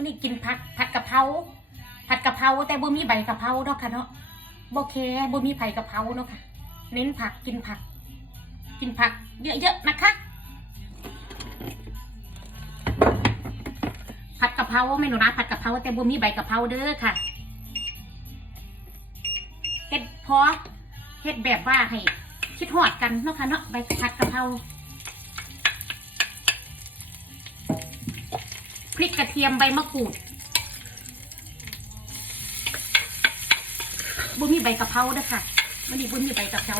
วันนี้กินผัดผัดกะเพราผัดกะเพราแต่บ่มีใบกะเพราเนาะค่ะเนาะบ่แค่บ่มีไผ่กะเพราเนาะค่ะ เน้นผักกินผัก กินผัก เยอะๆนะคะ ผัดกะเพราเมนูนะผัดกะเพราแต่บ่มีใบกะเพราเด้อค่ะเฮ็ดพอเฮ็ดแบบว่าให้คิดฮอดกันเนาะค่ะเนาะใบผัดกะเพรา พริกกระเทียมใบมะกรูดบ่มีใบกะเพราด้อค่ะมันนี่บ่มีใบกะเพรา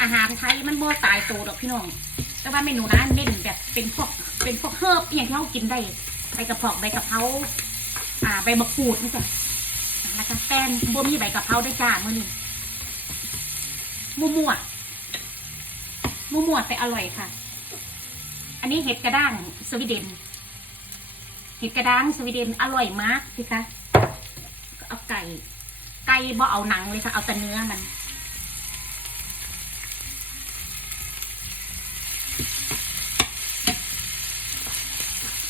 อาหารไทยมันบ่ตายตัวดอกพี่น้อง แต่ว่าเมนูนะเน้นแบบเป็นพวกเป็นพวกเฮิร์บอย่างที่เรากินได้ใบกระเพราใบกะเพราอ่าใบมะกรูดนี่จ้ะแล้วก็แป้นบ่มีใบกะเพราได้วยจ้ามื้อนี้มั่วมั่วมั่วมั่วๆแต่อร่อยค่ะ อันนี้เห็ดกระด้างสวีเดน เห็ดกระด้างสวีเดนอร่อยมากสิคะเอาไก่ ไก่บ่เอาหนังเลยค่ะเอาแต่เนื้อมัน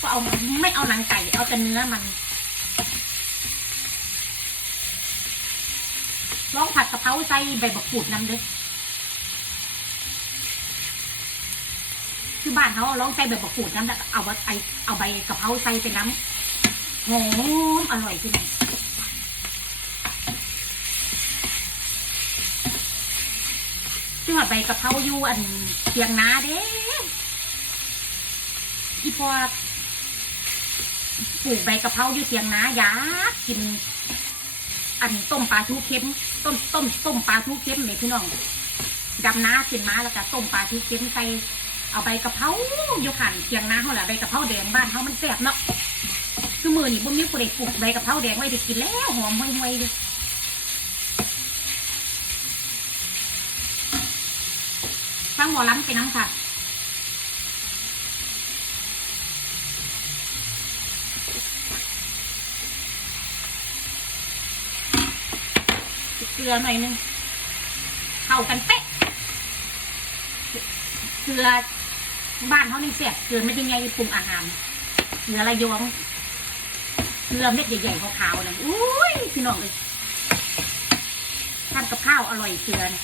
ก็เอาไม่เอาหนังไก่เอาแต่เนื้อมันลองผัดกะเพราใส่ใบบักขูดน้ำเด้อ คือบ้านเขาลองใส่ใบบักขูดน้ำแล้วก็เอาไอเอาใบกะเพราใส่ไปน้ำหอมอร่อยที่ไหนซึ่งว่าใบกะเพราอยู่อันเทียงนาเด้อีพอปลูกใบกะเพราอยู่เสียงนาอยากกิน อันต้มปลาทูเค็มต้มต้มต้มปลาทูเค็มเลยพี่น้องดำนาขึ้นมาแล้วก็ต้มปลาทูเค็มใส่ เอาใบกะเพราอยู่ขันเสียงน้าเขาแหละใบกะเพราแดงบ้านเขามันแซ่บเนาะคือมือนี่บ่มีผู้ใดปลูกใบกะเพราแดงไว้ได้กินแล้วหอมห่วยๆเลยฟังหมอล้ำไปน้ำค่ะเกลือหน่อยนึงเข้ากันเป๊ะเกลือ บ้านเขานี่เสียเกลือไม่ได้ไงปรุงอาหารเกลือระยองเกลือเม็ดใหญ่ๆขาวๆนะอุ้ยพี่น้องเลยทานกับข้าวอร่อยเกลือนะ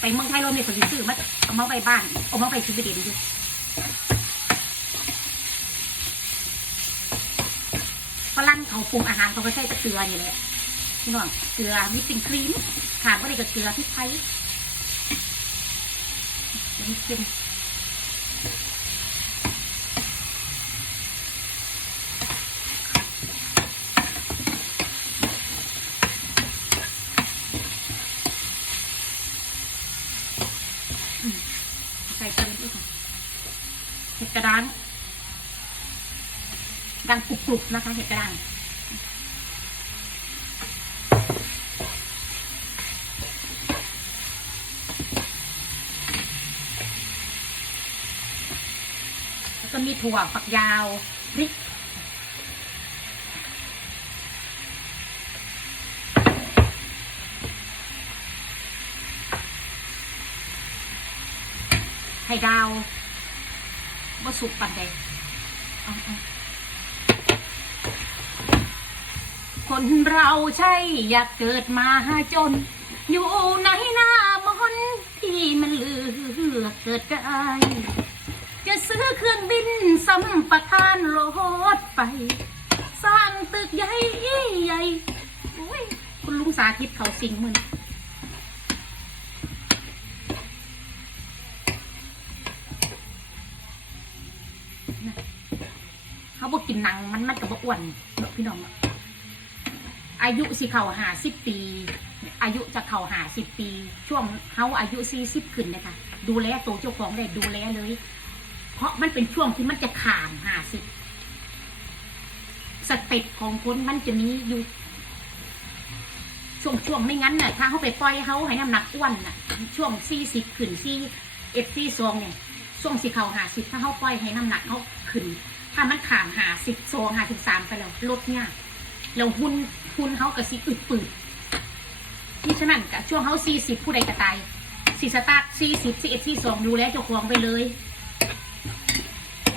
ไปเมืองไทยเราเนี่ยคนที่ซื้อมาเอามาไปบ้านเอามาไปซื้อไปเด่นดูฝรั่งเขาปรุงอาหารเขาก็ใช้ต่เกลือนี่แหละพี่น้องเกลือวิปปิ้งครีมขาดก็ได้กับเกลือพริกไทยเดี๋ยวนี้เค็มอืม ใส่เกลือด้วยค่ะเห็ดกระด้างดังกรุบๆนะคะ เห็ดกระด้าง แล้วก็มีถั่วฝักยาวพริกไข่ดาวบ่สุกปันใดเอาเอาคนเราใช่อยากเกิดมาจน อยู่ในหน้ามนที่มันเลือกเกิดได้ เครื่องบินสัมปทานรถไฟสร้างตึกใหญ่ใหญ่โอ้ยคุณลุงสาธิตเขาสิงมึนน่ะเขาบอกกินหนังมันมันกับบอ้วนเนอะพี่น้องอายุสิเขาหาสิบปี อายุจะเขาหาสิบปี ช่วงเขาอายุสี่สิบขึ้นเลยค่ะดูแลตัวเจ้าของได้ดูแลเลย เพราะมันเป็นช่วงที่มันจะขามหาสิบสเต็ปของคนมันจะมีอยู่ช่วงช่วงไม่งั้นน่ะถ้าเขาไปปล่อยเขาให้น้ำหนักอ้วนน่ะ ช่วงสี่สิบขึ้นสี่เอฟซี่ซองเนี่ยช่วงสิเขาหาสิบถ้าเขาปล่อยให้น้ำหนักเขาขึ้น ถ้ามันขามหาสิบโซงหาสิบสามไปแล้วลดเนี่ยากแล้วหุ่นหุ่นเขากับสีอึดปืดที่ฉะนั้นกับช่วงเขาสี่สิบผู้ใดกระตายสี่สตาร์ทสี่สิบสี่เอ็ดสี่สองดูแลเจ้าของไปเลย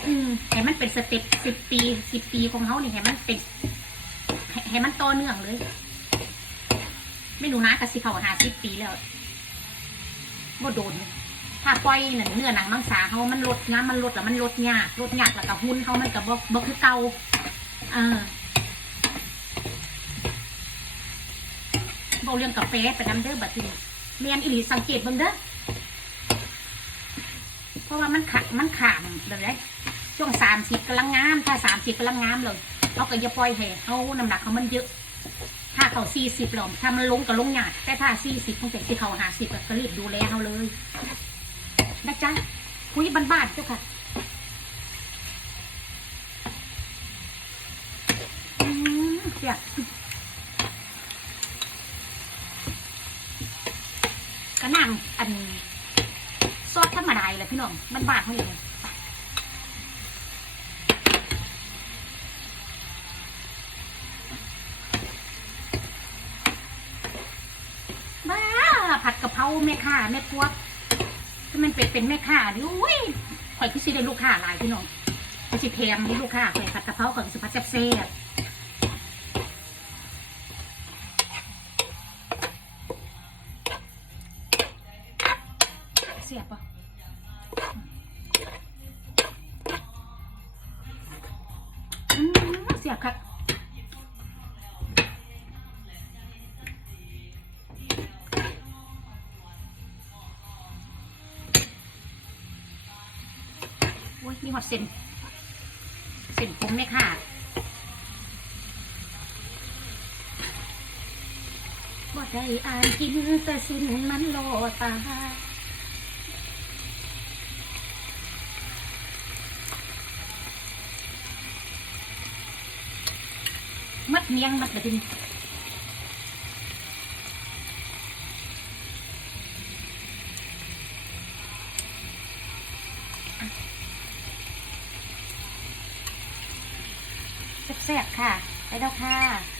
อืมให้มันเป็นสเต็ปสิบปีสิบปีของเขาเนี่ยให้มันเป็นให้ให้มันต่อเนื่องเลย ไม่รู้นะกสิเขาหาสิบปีแล้วบ่โดน ถ้าปล่อยหนังเนื้อหนังมังสาเขามันลดงานมันลดแล้วมันลดยากลดยากแล้วก็หุ้นเขามันก็บ่บ่คือเก่าเออเบาเรื่องกาแฟไปน้ำเด้อบัดนี้เมียนอิหลีสังเกตบิ่งเด้อเพราะว่ามันขามันขามเลย ช่วงสามสิบกำลังงาม ถ้าสามสิบกำลังงามเลยเขาก็จะปล่อยให้เขาน้ำหนักเขามันเยอะ ถ้าเขาสี่สิบหรอถ้ามันลงก็ลงหยาดแต่ถ้าสี่สิบตั้งแต่ที่เขาหาสิบก็รีบดูแลเขาเลยนะจ๊ะคุยบ้านๆเจ้าค่ะเสียก็นั่งอันซอสธรรมดาเลยพี่น้องมันบาดเขาเลยบ้าผัดกะเพรา แม่ค้าแม่ครัวถ้ามันเป็นเป็นแม่ค้าดิอุ้ยข่อยคือสิได้ลูกค้าหลายพี่น้องข่อยสิแถมให้ลูกค้าข่อยผัดกะเพราข่อยสิผัดแซ่บๆเสียบปะ อ้ยมีหอดเส้นเส้นผมไหมค่ะบ่ได้อ่านกินแต่สิ้นมันโลตามัดเมียงมัดแบบนี้ แซ่บค่ะ ไปแล้วค่ะ